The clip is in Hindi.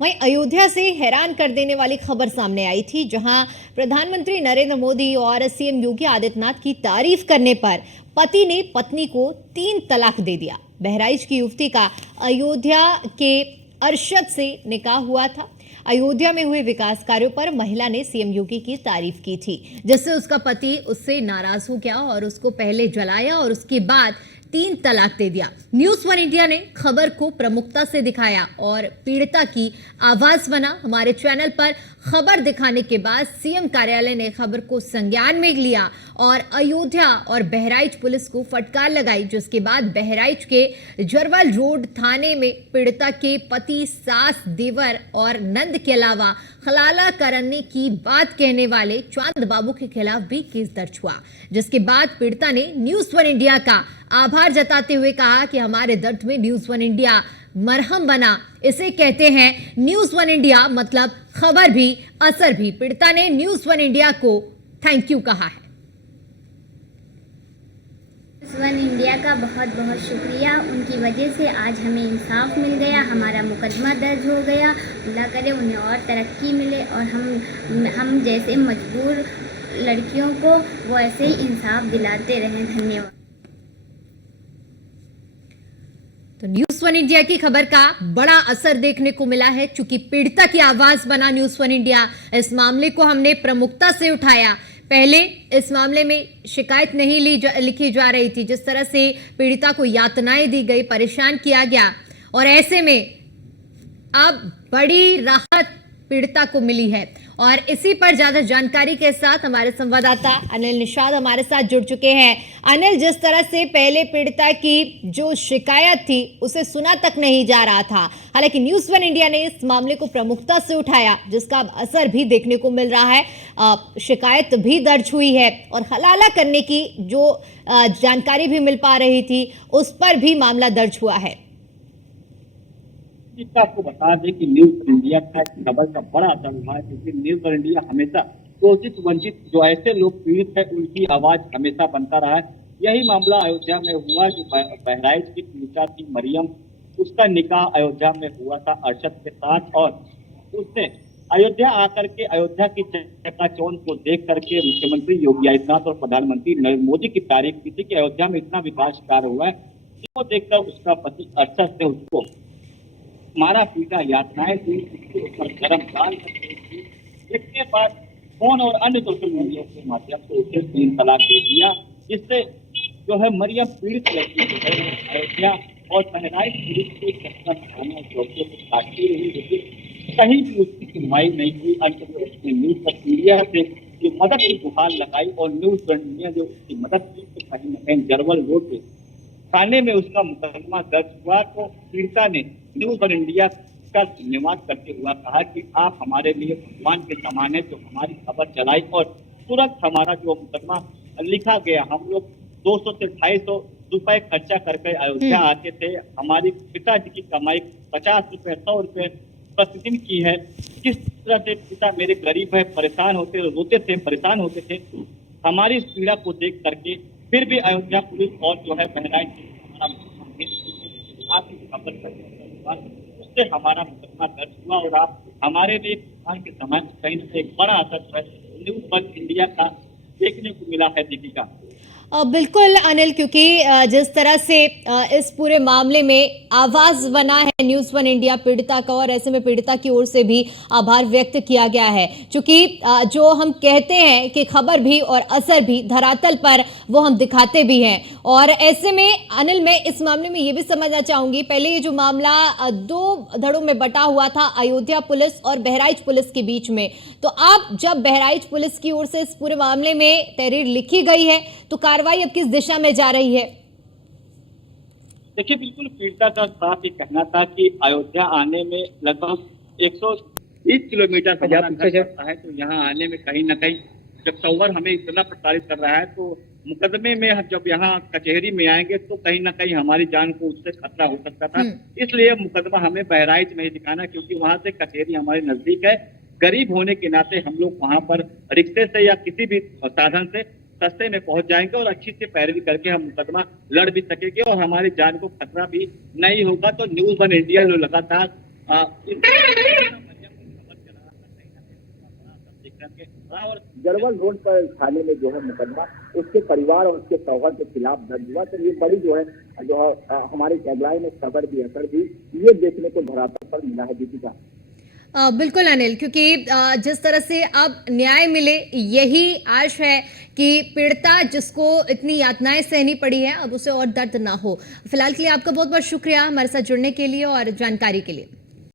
वहीं अयोध्या से हैरान कर देने वाली खबर सामने आई थी, जहां प्रधानमंत्री नरेंद्र मोदी और सीएम योगी आदित्यनाथ की तारीफ करने पर पति ने पत्नी को 3 तलाक दे दिया। बहराइच की युवती का अयोध्या के अरशद से निकाह हुआ था। अयोध्या में हुए विकास कार्यों पर महिला ने सीएम योगी की तारीफ की थी, जिससे उसका पति उससे नाराज हो गया और उसको पहले जलाया और उसके बाद 3 तलाक दे दिया। न्यूज़ वन इंडिया ने खबर को प्रमुखता से दिखाया और पीड़िता की आवाज बना। हमारे चैनल पर खबर दिखाने के बाद सीएम कार्यालय ने खबर को संज्ञान में लिया और अयोध्या और बहराइच पुलिस को फटकार लगाई, जिसके बाद बहराइच के जरवल रोड थाने में पीड़िता के पति, सास, देवर और नंद के अलावा हलाला करने की बात कहने वाले चांद बाबू के खिलाफ भी केस दर्ज हुआ, जिसके बाद पीड़िता ने न्यूज़ वन इंडिया का आभार जताते हुए कहा कि हमारे दर्द में न्यूज़ वन इंडिया मरहम बना। इसे कहते हैं न्यूज़ वन इंडिया, मतलब खबर भी असर भी। पीड़िता ने न्यूज़ वन इंडिया को थैंक यू कहा है। न्यूज़ वन इंडिया का बहुत बहुत शुक्रिया। उनकी वजह से आज हमें इंसाफ मिल गया, हमारा मुकदमा दर्ज हो गया। अल्लाह करे उन्हें और तरक्की मिले और हम जैसे मजबूर लड़कियों को वो ऐसे ही इंसाफ दिलाते रहें। धन्यवाद। तो न्यूज़ वन इंडिया की खबर का बड़ा असर देखने को मिला है, चूंकि पीड़िता की आवाज बना न्यूज़ वन इंडिया। इस मामले को हमने प्रमुखता से उठाया। पहले इस मामले में शिकायत नहीं लिखी जा रही थी, जिस तरह से पीड़िता को यातनाएं दी गई, परेशान किया गया, और ऐसे में अब बड़ी राहत पीड़िता को मिली है। और इसी पर ज्यादा जानकारी के साथ हमारे संवाददाता अनिल निषाद हमारे साथ जुड़ चुके हैं। अनिल, जिस तरह से पहले पीड़िता की जो शिकायत थी उसे सुना तक नहीं जा रहा था, हालांकि न्यूज़ वन इंडिया ने इस मामले को प्रमुखता से उठाया, जिसका असर भी देखने को मिल रहा है। शिकायत भी दर्ज हुई है और हलाला करने की जो जानकारी भी मिल पा रही थी उस पर भी मामला दर्ज हुआ है। आपको बता दें कि न्यूज़ इंडिया का खबर का बड़ा असर हुआ है, क्योंकि न्यूज़ इंडिया हमेशा शोषित वंचित जो ऐसे लोग पीड़ित है उनकी आवाज हमेशा बनता रहा है। यही मामला अयोध्या में हुआ जो बहराइच की पीड़िता थी मरियम, उसका निकाह अयोध्या में हुआ था अरशद के साथ, और उसने अयोध्या आकर के अयोध्या की चकाचौंध को देख करके मुख्यमंत्री योगी आदित्यनाथ और प्रधानमंत्री नरेंद्र मोदी की तारीफ की थी कि अयोध्या में इतना विकास कार्य हुआ है। इसको देखकर उसका पति अरशद ने उसको मारा पीटा, यातनाएं दी, उसके गर्म दाल इसके बाद फोन और अन्य सोशल मीडिया के माध्यम से उसे 3 तलाक दे दिया, जिससे जो है मरियम पीड़ित लड़की जो है अयोध्या और बहराइच पुलिस के थाना चौकियों को काटती रही, लेकिन कहीं भी उसकी सुनवाई नहीं हुई। अंत में उसने न्यूज़ मीडिया से जो मदद की गुहार लगाई और न्यूज़ मीडिया जो उसकी मदद की, तो कहीं न कहीं जरवल रोड पे थाने में उसका मुकदमा दर्ज हुआ। तो पीड़िता ने न्यूज़ वन इंडिया का धन्यवाद करते हुआ कहा कि आप हमारे लिए भगवान के समान है, जो हमारी खबर चलाई और तुरंत हमारा जो मुकदमा लिखा गया। हम लोग 200 से 250 रुपए खर्चा करके अयोध्या आते थे। हमारी पिताजी की कमाई 50 रुपए 100 रुपए प्रतिदिन की है। किस तरह से पिता मेरे गरीब है, परेशान होते, रोते थे, परेशान होते थे। हमारी इस पीड़ा को देख करके फिर भी अयोध्या पुलिस और जो है बहराइच उससे हमारा मुकदमा दर्ज हुआ और आप हमारे लिए भगवान के समान कहीं ना एक बड़ा असर न्यूज़ वन इंडिया का देखने को मिला है। दीपिका, बिल्कुल अनिल, क्योंकि जिस तरह से इस पूरे मामले में आवाज बना है न्यूज़ वन इंडिया पीड़िता का, और ऐसे में पीड़िता की ओर से भी आभार व्यक्त किया गया है, क्योंकि जो हम कहते हैं कि खबर भी और असर भी धरातल पर वो हम दिखाते भी हैं। और ऐसे में अनिल, मैं इस मामले में ये भी समझना चाहूंगी, पहले ये जो मामला 2 धड़ों में बटा हुआ था, अयोध्या पुलिस और बहराइच पुलिस के बीच में, तो अब जब बहराइच पुलिस की ओर से इस पूरे मामले में तहरीर लिखी गई है तो कार्रवाई अब किस दिशा में जा रही है? देखिए, बिल्कुल पीड़िता का साफ ये कहना था कि अयोध्या आने में लगभग 120 किलोमीटर पड़ता है, तो यहाँ आने में कहीं ना कहीं जब सवर हमें इतना प्रताड़ित कर रहा है, तो मुकदमे में हम जब यहाँ कचहरी में आएंगे तो कहीं ना कहीं हमारी जान को उससे खतरा हो सकता था। इसलिए मुकदमा हमें बहराइच में ही दिखाना, क्योंकि वहां से कचहरी हमारे नजदीक है। गरीब होने के नाते हम लोग वहां पर रिक्शे से या किसी भी साधन से सस्ते में पहुंच जाएंगे और अच्छी से पैरवी करके हम मुकदमा लड़ भी सकेंगे और हमारी जान को खतरा भी नहीं होगा। तो न्यूज़ वन इंडिया जो लगातार करके बराबर जरवल रोड पर थाने में जो है मुकदमा उसके परिवार और उसके शौहर के खिलाफ दर्ज हुआ। तो ये बड़ी जो है हमारे टैगलाइन में खबर भी असर भी ये देखने को धरातल पर मिला है दीपिका। बिल्कुल अनिल, क्योंकि जिस तरह से अब न्याय मिले यही आश है कि पीड़िता जिसको इतनी यातनाएं सहनी पड़ी है अब उसे और दर्द ना हो। फिलहाल के लिए आपका बहुत बहुत शुक्रिया हमारे साथ जुड़ने के लिए और जानकारी के लिए।